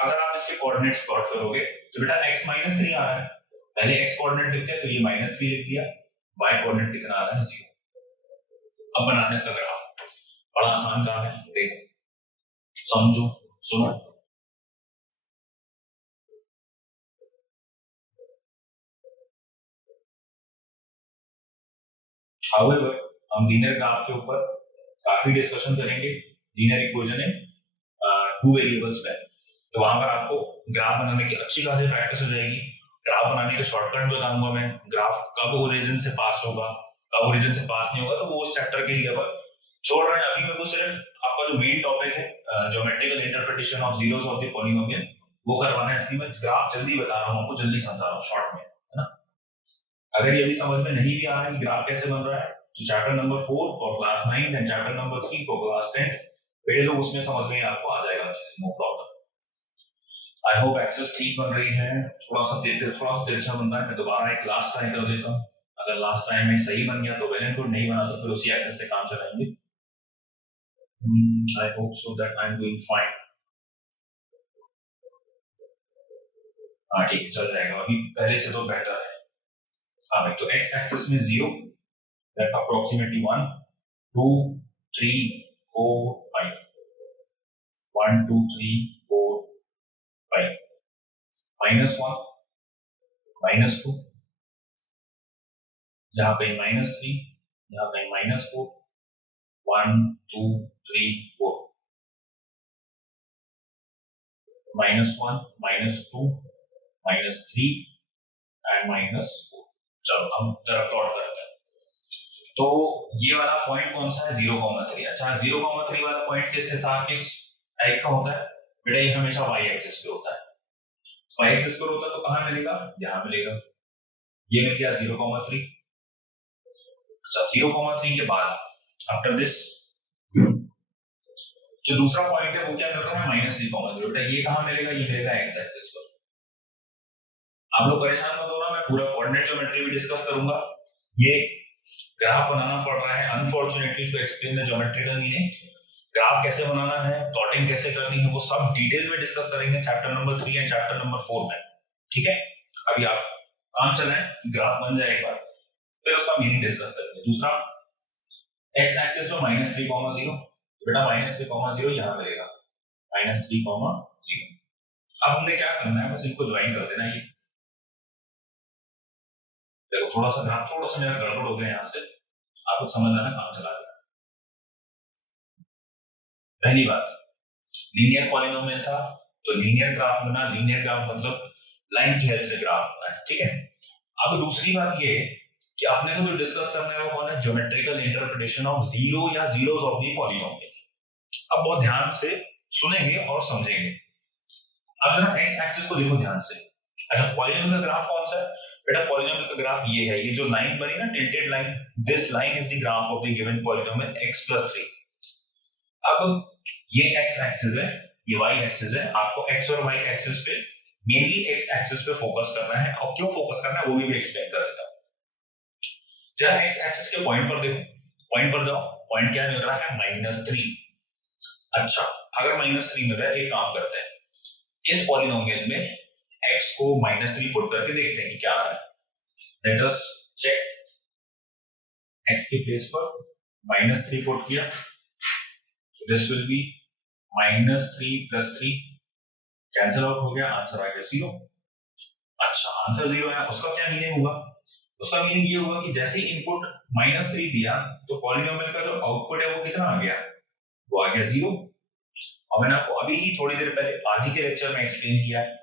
अगर आप इसके कोऑर्डिनेट्स प्लॉट करोगे तो बेटा x माइनस 3 आ रहा है, पहले x कोऑर्डिनेट लिखते हैं तो ये माइनस 3 लिख दिया, y कोऑर्डिनेट लिखना आ रहा है 0। अब बनाते हैं इसका ग्राफ, बड़ा आसान काम है, देखो समझो सुनो। हाउएवर हम लीनियर ग्राफ के ऊपर काफी डिस्कशन करेंगे, लीनियर इक्वेशन है टू वेरिएबल्स पे, तो वहां पर आपको ग्राफ बनाने की अच्छी खासी प्रैक्टिस हो जाएगी। ग्राफ बनाने के शॉर्टकट बताऊंगा मैं, ग्राफ कब ओरिजिन से पास होगा, कब ओरिजिन से पास नहीं होगा, तो वो उस चैप्टर के लिए अपन छोड़ रहे हैं। अभी मेरे को सिर्फ आपका जो मेन टॉपिक है geometrical interpretation of zeros of the polynomial वो करवाना है। इसलिए मैं ग्राफ जल्दी बता रहा हूँ आपको, जल्दी समझा रहा हूँ शॉर्ट में, है ना। अगर ये भी समझ में नहीं भी आ रहा है कि ग्राफ कैसे बन रहा है, तो chapter number 4 for class 9 and chapter number 3 for class 10 पढ़े लो, उसमें समझ में आपको आ जाएगा अच्छे से, no problem. I hope axes ठीक बन रही है, थोड़ा सा तिरछा बन रहा है, मैं दोबारा एक लास्ट ट्राई कर देता हूँ। अगर लास्ट टाइम में सही बन गया तो वेल एंड गुड, नहीं बना तो फिर उसी एक्सेस से काम चलाएंगे। I hope so that I'm doing fine. हाँ ठीक है, चल जाएगा, अभी पहले से तो बेहतर है। हाँ भाई, तो x एक्सिस में 0, that approximately 1 2 3 4 5 1 2 3 4 5 -1 -2, यहाँ पे -3, यहाँ पे -4 1 2 3 4 -1 -2 -3 एंड -4। चलो हम जरा प्लॉट करते हैं। तो ये वाला पॉइंट कौन सा है, 0,3। अच्छा, 0,3 वाला पॉइंट किस हिसाब किस टाइप का होता है बेटा, ये हमेशा y एक्सिस पे होता है। y एक्सिस पर होता है तो कहां मिलेगा, यहां मिलेगा, ये मिल गया 0,3। अच्छा, 0,3 के बाद आफ्टर दिस जो दूसरा पॉइंट है वो क्या मिल रहा है, -3,0। बेटा ये कहां मिलेगा, ये मिलेगा x एक्सिस पर। आप लोग परेशान मत होना, मैं पूरा कोऑर्डिनेट ज्योमेट्री भी डिस्कस करूंगा। ये ग्राफ बनाना पड़ रहा है unfortunately to explain the geometrical meaning. Graph कैसे बनाना है, प्लॉटिंग कैसे करनी है, वो सब डिटेल में डिस्कस करेंगे chapter number 3 and chapter number 4 में, ठीक है। अभी आप काम चलाएं, ग्राफ बन जाए एक बार, फिर उसका मीनिंग डिस्कस करेंगे। दूसरा, x एक्सिस में -3,0, बेटा -3,0 यहां मिलेगा, -3,0। अब हमने क्या करना है, बस इनको ज्वाइन कर देना। ये देखो थोड़ा सा ग्राफ थोड़ा सा मेरा गड़बड़ हो गया यहाँ से, आपको समझ आना काम चला गया। पहली बात, लीनियर पॉलिनोमियल था तो लीनियर ग्राफ बना, लीनियर ग्राफ मतलब लाइन की हेल्प से ग्राफ बना है, ठीक है। अब दूसरी बात ये कि आपने को जो डिस्कस करना है वो कौन है, ज्योमेट्रिकल इंटरप्रिटेशन ऑफ जीरो या जीरोस ऑफ द पॉलिनोमियल। अब बहुत ध्यान से सुनेंगे और समझेंगे। अब जरा एक्स एक्सिस को देखो ध्यान से। अच्छा, पॉलिनोमियल का ग्राफ कौन सा है बेटा? पॉलिनोमियल का ग्राफ ये है, ये जो लाइन बनी ना tilted line, this line is the graph of the given polynomial x+3। अब ये एक्स एक्सिस है, ये वाई एक्सिस है। आपको एक्स और वाई एक्सिस पे, मेनली एक्स एक्सिस पे फोकस करना है, और क्यों फोकस करना है वो भी एक्सप्लेन कर देता हूं। जरा एक्स एक्सिस के पॉइंट पर देखो, पॉइंट पर जाओ, पॉइंट क्या मिल रहा है, -3। अच्छा, अगर -3 मिल रहा है, एक काम करते हैं, इस पॉलिनोमियल में x को -3 पुट करके देखते हैं कि क्या आ रहा है। Let us check. x के प्लेस पर -3 पुट किया, this will be -3 + 3, cancel out हो गया, आंसर आ गया 0। अच्छा, आंसर 0 है, उसका क्या मीनिंग होगा? उसका मीनिंग ये होगा कि जैसे इनपुट -3 दिया तो पॉलिनोमियल का जो आउटपुट है वो कितना आ गया, वो आ गया 0। और मैंने आपको अभी ही थोड़ी देर पहले आज ही के लेक्चर में एक्सप्लेन किया है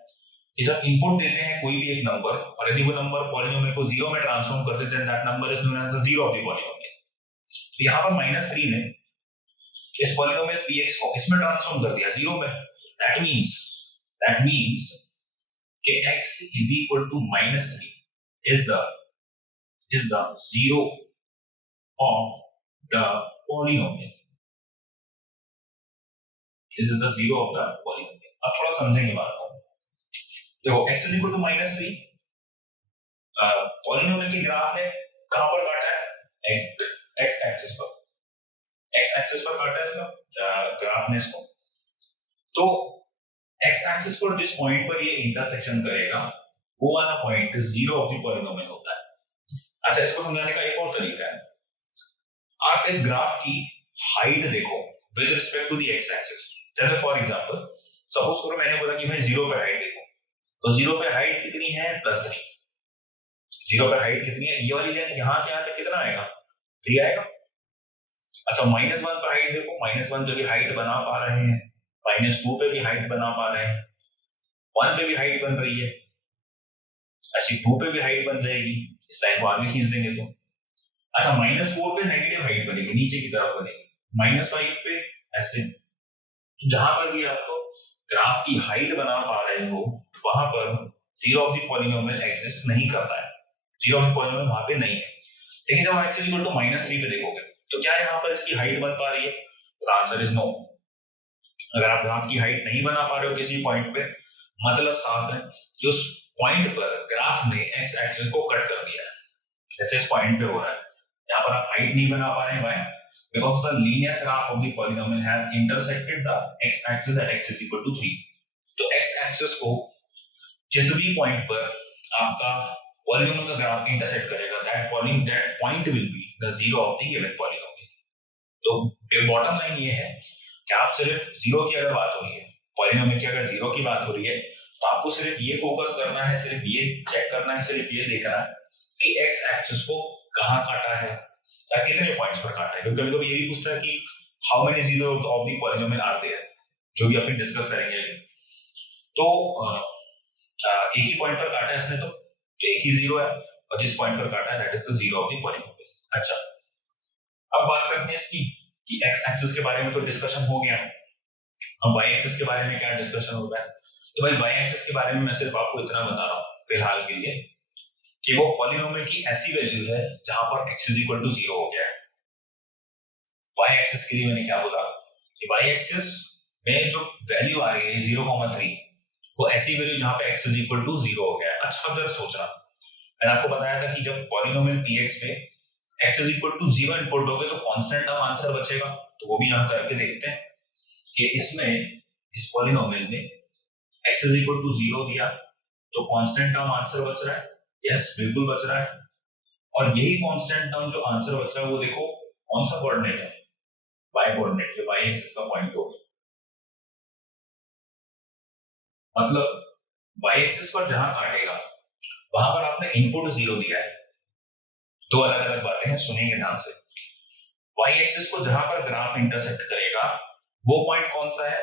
कि जब इनपुट देते हैं कोई भी एक नंबर, और यदि वो नंबर पॉलिनोमियल को 0 में ट्रांसफॉर्म कर देते हैं, that number is known as the zero of the polynomial. तो यहाँ पर -3 ने इस पॉलिनोमियल px को इसमें ट्रांसफॉर्म कर दिया 0 में। दैट मींस कि x is equal to -3 is the zero of the polynomial. This is the zero of the polynomial. अब थोड़ा समझेंगे बात को। देखो x is equal to -3, polynomial की ग्राफ है, कहां पर काटा है, x एक्सिस पर, x एक्सिस पर काटा है इसका ग्राफ ने इसको। तो x एक्सिस पर जिस पॉइंट पर ये इंटरसेक्शन करेगा वो वाला point zero of the polynomial होता है। अच्छा, इसको समझाने का एक और तरीका है, आप इस ग्राफ की हाइट देखो with respect to the x axis. जैसे फॉर एग्जांपल सपोज करो मैंने बोला कि भाई 0 पे हाइट देखो, तो 0 पे हाइट कितनी है, +3। 0 पे हाइट कितनी है, ये वाली लेंथ यहां से यहां तक कितना आएगा, 3 आएगा। अच्छा, -1 पे हाइट देखो, -1 पे भी हाइट बना पा रहे हैं, -2 पे भी हाइट बना पा रहे हैं, 1 पे भी हाइट बन रही है, अच्छी 2 पे भी हाइट बन जाएगी, इस लाइन को आगे खींच देंगे तो। अच्छा, -4 पे नेगेटिव हाइट बनेगी, नीचे की तरफ बनेगी, -5 पे ऐसे। जहां पर भी आपको ग्राफ की हाइट बना पा रहे हो वहां पर zero of the polynomial exist नहीं करता है, जीरो ऑफ द पॉलिनोमियल वहां पे नहीं है। लेकिन जब x इक्वल टू -3 पे देखोगे तो क्या यहाँ पर इसकी हाइट बन पा रही है, तो आंसर इज नो। अगर आप ग्राफ की हाइट नहीं बना पा रहे हो किसी पॉइंट पे, मतलब साफ है कि उस पॉइंट पर ग्राफ ने x एक्सिस को कट कर दिया है, जैसे इस पॉइंट पे हो रहा है। यहाँ पर आप हाइट नहीं बना पा रहे हैं, why? Because the linear graph of the polynomial has intersected the x axis at x equal to 3। तो x एक्सिस को जिस भी पॉइंट पर आपका पॉलिनोमियल का ग्राफ इंटरसेक्ट करेगा, that point will be the zero of the given polynomial. तो bottom line ये है कि आप सिर्फ जीरो की अगर बात हो रही है, पॉलिनोमियल की अगर जीरो की बात हो रही है, तो आपको सिर्फ ये फोकस करना है, सिर्फ ये चेक करना है, सिर्फ ये देखना है कि x एक्सिस को कहां काटा है या कितने पॉइंट्स पर काटा है। क्योंकि कभी कभी ये भी पूछता है कि how many zero of the polynomial are there, जो भी अपन डिस्कस करेंगे। तो एक ही पॉइंट पर काटा है इसने, तो एक ही जीरो है, और जिस पॉइंट पर काटा है that is the zero of the polynomial. अच्छा, अब बात करते हैं इसकी कि x एक्सिस के बारे में तो डिस्कशन हो गया, अब y एक्सिस के बारे में क्या डिस्कशन होगा। तो भाई y एक्सिस के बारे में मैं सिर्फ आपको इतना बता रहा हूं फिलहाल के लिए कि वो पॉलिनोमियल की ऐसी वैल्यू है जहां पर x इज इक्वल टू 0 हो गया है। y एक्सिस के लिए मैंने क्या बोला कि y एक्सिस में जो वैल्यू आ रही है 0,3, वो ऐसी वैल्यू जहां पे x इज इक्वल टू 0 हो गया है। अच्छा, अब जरा सोचना, मैंने आपको बताया था कि जब पॉलिनोमियल px में x is equal to 0 input दोगे तो कांस्टेंट टर्म आंसर बचेगा। तो वो भी हम करके देखते हैं कि इसमें इस पॉलिनोमियल में x इज इक्वल टू 0 दिया तो कांस्टेंट टर्म आंसर बच रहा है, यस बिल्कुल बच रहा है। और यही कांस्टेंट टर्म जो आंसर बच रहा है वो देखो कौन सा कोऑर्डिनेट है, y कोऑर्डिनेट, ये y एक्सिस का पॉइंट हो गया। मतलब वाई एक्सिस पर जहां काटेगा वहां पर आपने इनपुट 0 दिया है। दो अलग अलग बातें हैं, सुनेंगे ध्यान से। वाई एक्सिस को जहां पर ग्राफ इंटरसेक्ट करेगा वो पॉइंट कौन सा है,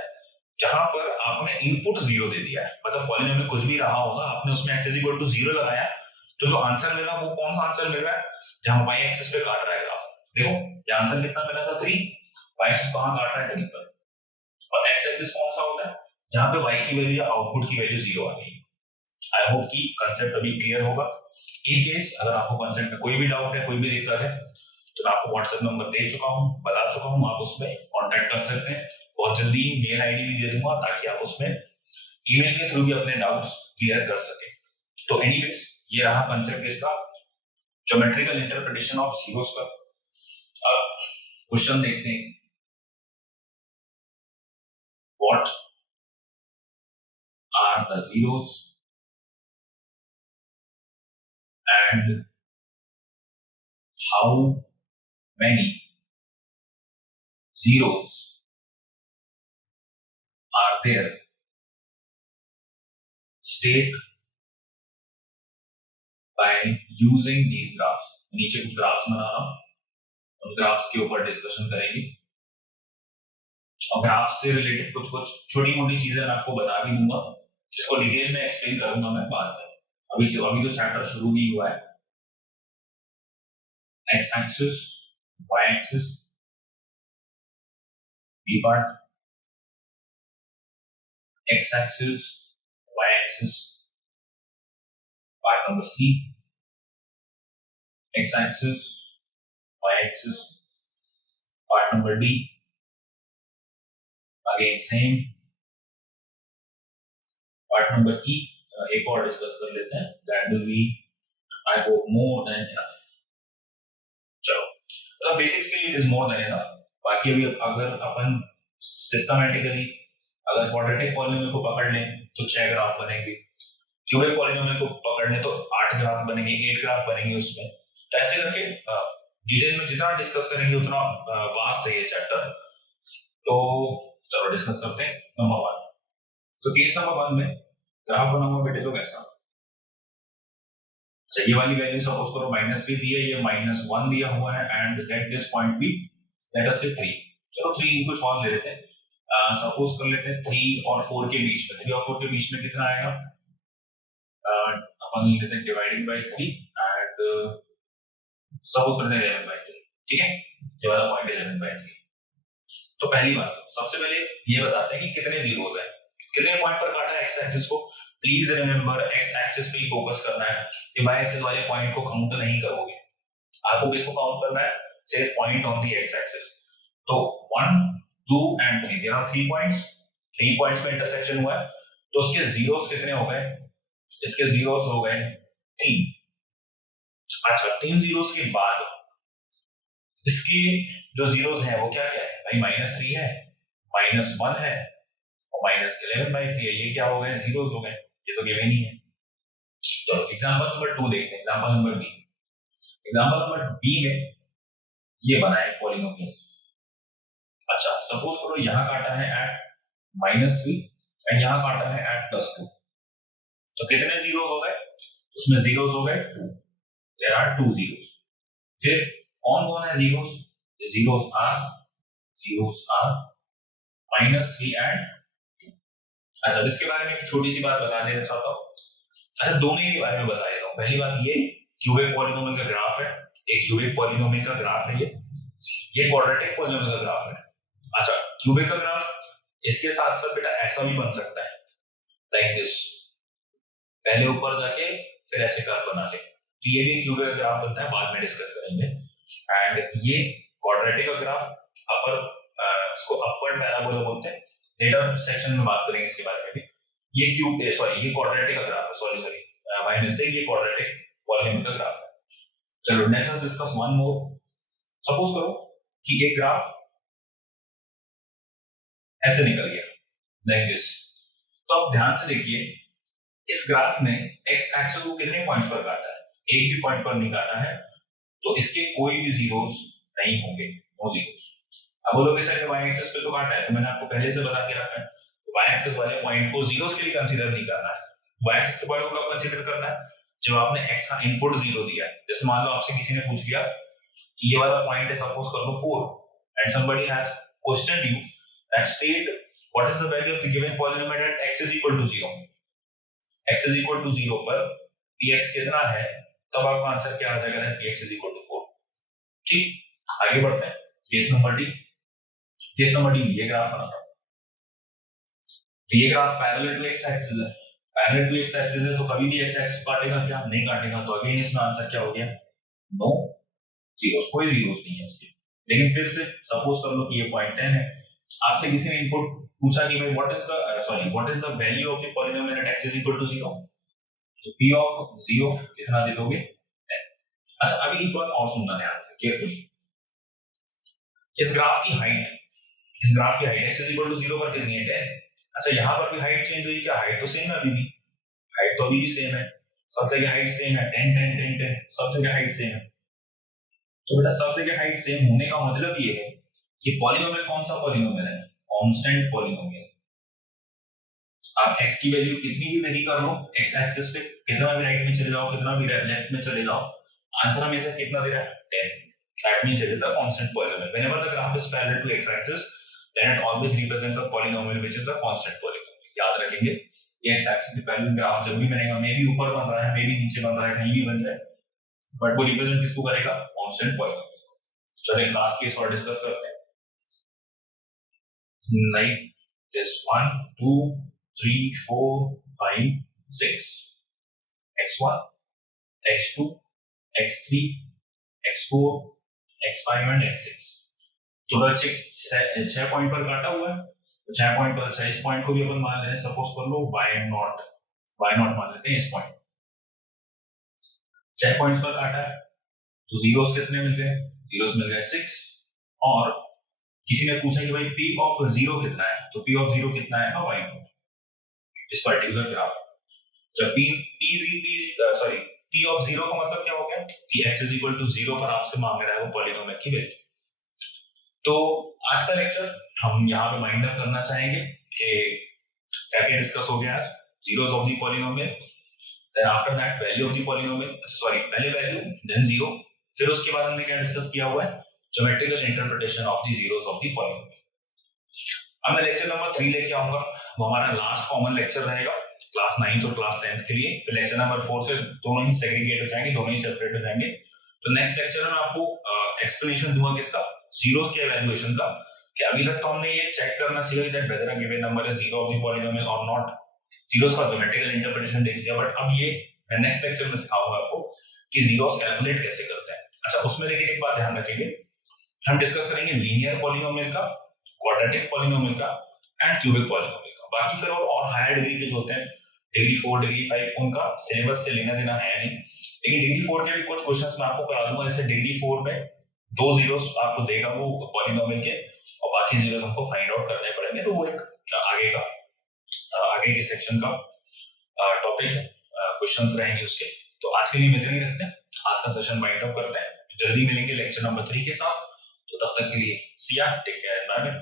जहां पर आपने इनपुट 0 दे दिया है। मतलब पॉलिनोमियल कुछ भी रहा होगा, आपने उसमें x इक्वल टू 0 लगाया, तो जो आंसर मिला वो कौन सा आंसर मिल रहा है, जहां वाई एक्सिस पे काट रहा है ग्राफ। देखो ये आंसर कितना मिला था 3, वाई एक्सिस कहां काट रहा है 3 पर, और x एक्सिस कौन सा होता है जहां पे y की वैल्यू या आउटपुट की वैल्यू 0 आ गई। आई होप कि कंसेप्ट अभी क्लियर होगा। इन केस अगर आपको कंसेप्ट में कोई भी डाउट है, कोई भी दिक्कत है, तो मैं आपको व्हाट्सएप नंबर दे चुका हूँ, बता चुका हूँ, आप उसमें कांटेक्ट कर सकते हैं। बहुत जल्दी मेल आईडी भी दे दूंगा ताकि आप उसमें ईमेल के थ्रू भी अपने डाउट्स क्लियर कर सके। तो एनीवेज ये रहा कंसेप्ट इसका, ज्योमेट्रिकल इंटरप्रिटेशन ऑफ जीरोस का। अब क्वेश्चन देखते हैं। What are the zeros and how many zeros are there state by using these graphs। नीचे कुछ ग्राफ्स बना रहा हूं, उन ग्राफ्स के ऊपर डिस्कशन करेंगे, और ग्राफ्स से रिलेटेड कुछ कुछ छोटी मोटी चीजें मैं आपको बता भी दूंगा, जिसको डिटेल में एक्सप्लेन करूंगा मैं बाद में। अभी तो चैप्टर शुरू ही हुआ है। x axis, y axis, b part, x axis, y axis, part number c, x axis, y axis, part number D, again same, part number E, एक और डिस्कस कर लेते हैं, that will be I hope more than enough। चलो मतलब basics के लिए it is more than enough। बाकी अभी अगर अपन सिस्टमैटिकली अगर क्वाड्रेटिक पॉलिनोमियल को पकड़ लें तो 6 ग्राफ बनेंगे, क्यूबिक पॉलिनोमियल को पकड़ लें तो 8 ग्राफ बनेंगे, 8 ग्राफ बनेंगे उसमें। तो ऐसे करके डिटेल में जितना डिस्कस करेंगे उतना वास्ट है ये चैप्टर। तो चलो डिस्कस करते हैं। नंबर 1, तो केस नंबर 1 में ग्राफ बना हुआ बेटे तो कैसा, अच्छा ये वाली वैल्यू सपोज करो -3 दी है, ये -1 दिया हुआ है, and let this point be let us say 3। चलो 3 को सॉल्व ले लेते हैं। सपोज कर लेते हैं 3 और 4 के बीच में, 3 और 4 के बीच में कितना आएगा, अपन लेते हैं डिवाइडिंग बाय 3 एंड सपोज करते हैं 11/3। ठीक है, ये वाला पॉइंट 11/3। तो पहली बात सबसे पहले ये बताते हैं कि कितने जीरोस हैं, कितने पॉइंट पर काटा है एक्स एक्सिस को। प्लीज रिमेंबर एक्स एक्सिस पे ही फोकस करना है, कि वाई एक्सिस वाले पॉइंट को काउंट नहीं करोगे, आपको किसको काउंट करना है, सिर्फ point on the x axis. तो 1 2 and 3, there are 3 points, 3 points पे इंटरसेक्शन हुआ है, तो उसके जीरोस कितने हो गए, इसके जीरोस हो गए 3। अच्छा 3 जीरोस के बाद इसके जो जीरोस हैं वो क्या क्या है भाई, -3 है, -1 है और -11/3 है, ये क्या हो गए, जीरोस हो गए, ये तो गिवन ही है। चलो एग्जांपल नंबर 2 देखते हैं, example number B. Example number B में ये बना है पॉलिनोमियल। अच्छा सपोज करो यहां काटा है एट -3 एंड यहां काटा है एट +2, तो कितने जीरोस हो गए, उसमें जीरोस हो गए 2, देयर आर 2 जीरोस। फिर कौन कौन है जीरोस, जीरोस आर -3 एंड, अच्छा इसके बारे में एक छोटी सी बात बता देना चाहता हूँ। अच्छा दोनों के बारे में बता देता हूँ। पहली बात ये क्यूबिक पॉलिनोमियल का ग्राफ है, एक क्यूबिक पॉलिनोमियल का ग्राफ है, ये क्वाड्रेटिक पॉलिनोमियल का ग्राफ है। अच्छा क्यूबिक का ग्राफ इसके साथ साथ बेटा ऐसा भी बन सकता है, लाइक दिस, पहले ऊपर जाके फिर ऐसे कर्व बना ले, तो ये भी क्यूबिक का ग्राफ बनता है, बाद में डिस्कस करेंगे। एंड ये क्वाड्रेटिक का ग्राफ अपर, इसको अपवर्ड पैराबोला बोलते हैं, लेटर सेक्शन में बात करेंगे इसके बारे में भी। ये ये क्वाड्रेटिक का ग्राफ है, सॉरी बाय मिस्टेक, ये क्वाड्रेटिक पॉलिनोमियल का ग्राफ है। चलो let us discuss one more. Suppose करो कि एक ग्राफ ऐसे निकल गया लाइक दिस, तो अब ध्यान से देखिए इस ग्राफ ने एक्स एक्सिस को कितने पॉइंट्स पर काटा है, एक भी पॉइंट पर नहीं काटा है, तो इसके कोई भी जीरोस नहीं होंगे, नो जीरोस। अब बोलोगे सर वाई एक्सिस पे तो काटा है, तो मैंने आपको पहले से बता के रखा है, y एक्सिस वाले पॉइंट को जीरोस के लिए कंसीडर नहीं करना है। y एक्सिस के पॉइंट को कब कंसीडर करना है, जब आपने x का इनपुट 0 दिया है। जैसे मान लो आपसे किसी ने पूछ लिया कि ये वाला पॉइंट है सपोज कर लो 4 and somebody has questioned you that state what is the value of the given polynomial at x is equal to 0। x is equal to 0 पर px कितना है, तब आपका आंसर क्या आ जाएगा, px is equal to 4। ठीक, आगे बढ़ते हैं। Case number D, case number D ये ग्राफ बना रहा हूं, तो ये graph parallel to x axis है। पैरेलल टू x एक्सिस है तो कभी भी x एक्सिस काटेगा क्या, नहीं काटेगा, तो अगेन इसमें आंसर क्या हो गया, नो जीरोस, कोई जीरोस नहीं है इसके। लेकिन फिर से सपोज कर लो कि ये पॉइंट 10 है, आपसे किसी ने इनपुट पूछा कि भाई what is the value of the polynomial at x is equal to 0, तो p ऑफ 0 कितना दे दोगे, 10। अच्छा, अभी एक बात और सुनना ध्यान से केयरफुली। इस ग्राफ की height x is equal to 0 पर कितनी है, 10। अच्छा, यहाँ पर भी हाइट चेंज हुई क्या, हाइट तो सेम है, अभी भी हाइट तो अभी भी सेम है, सब जगह हाइट सेम है, 10 10 10 10, सब जगह हाइट सेम है। तो बेटा सब जगह हाइट सेम होने का मतलब ये है कि पॉलीनोमियल कौन सा पॉलीनोमियल है, कांस्टेंट पॉलीनोमियल। आप x की वैल्यू कितनी भी वेरी कर लो, x एक्सिस पे कितना भी राइट में चले जाओ, कितना भी लेफ्ट में चले जाओ, आंसर हमेशा कितना दे रहा है, 10। That means it is a constant polynomial. Whenever the graph is parallel to x axis then it always represents a polynomial which is a constant polynomial। याद रखेंगे, ये x एक्सिस पे पैरेलल ग्राफ जब भी बनेगा, मे भी ऊपर बन रहा है, मे भी नीचे बन रहा है, कहीं भी बन जाए, बट वो रिप्रेजेंट किसको करेगा, कांस्टेंट पॉलीनोमियल। चलिए लास्ट केस और डिस्कस करते हैं। Like this 1 2 3 4 5 6 x1 x2 x3 x4 x5 and x6, total 6 point पर काटा हुआ है। तो 6 पॉइंट पर, अच्छा इस पॉइंट को भी अपन मान लेते हैं, सपोज कर लो y0 मान लेते हैं इस पॉइंट। 6 पॉइंट्स पर काटा है तो जीरोस कितने मिल गए, जीरोस मिल गए 6। और किसी ने पूछा कि भाई p ऑफ 0 कितना है, तो p ऑफ 0 कितना है ना, y0 इस पर्टिकुलर ग्राफ। जब p ऑफ 0 का मतलब क्या हो गया कि x इज इक्वल टू 0 पर आपसे मांग रहा है वो पॉलीनोमियल की वैल्यू। तो आज का लेक्चर हम यहाँ पे माइंड अप करना चाहेंगे कि क्या क्या डिस्कस हो गया आज, zeros of the polynomial, then after that value of the polynomial, पहले वैल्यू देन जीरो, फिर उसके बाद हमने क्या डिस्कस किया हुआ है, geometrical interpretation of the zeros of the polynomial. अब मैं लेक्चर नंबर 3 लेके आऊंगा, वो हमारा लास्ट कॉमन लेक्चर रहेगा क्लास 9th और क्लास 10th के लिए। फिर लेक्चर नंबर 4 से दोनों ही सेग्रीगेट हो जाएंगे, दोनों ही सेपरेट हो जाएंगे। तो नेक्स्ट लेक्चर में मैं आपको एक्सप्लेनेशन दूंगा किसका, जीरोस के इवैल्यूएशन का, कि अभी तक तो हमने ये चेक करना सीखा that whether a given number is zero of the polynomial और नॉट, जीरोस का ज्योमेट्रिकल इंटरप्रिटेशन देख लिया, बट अब ये मैं नेक्स्ट लेक्चर में सिखाऊंगा आपको कि जीरोस कैलकुलेट कैसे करते हैं। अच्छा, उसमें लेकिन एक बात ध्यान रखेंगे, हम डिस्कस करेंगे लीनियर पॉलीनोमियल का, क्वाड्रेटिक पॉलीनोमियल का एंड क्यूबिक पॉलीनोमियल का। बाकी फिर और हायर डिग्री के जो होते हैं, डिग्री 4 डिग्री 5, उनका सिलेबस से लेना देना है नहीं, लेकिन डिग्री 4 के भी कुछ क्वेश्चंस मैं आपको करा दूंगा। जैसे डिग्री 4 में 2 जीरोस आपको देगा वो पॉलीनोमियल के, और बाकी जीरोस हमको फाइंड आउट करने पड़ेंगे। तो वो एक आगे के सेक्शन का टॉपिक है, क्वेश्चंस रहेंगे उसके। तो आज के लिए इतना ही रखते हैं, आज का सेशन वाइंड अप करते हैं, जल्दी मिलेंगे लेक्चर नंबर 3 के साथ। तो तब तक के लिए सी या, टेक केयर, बाय बाय।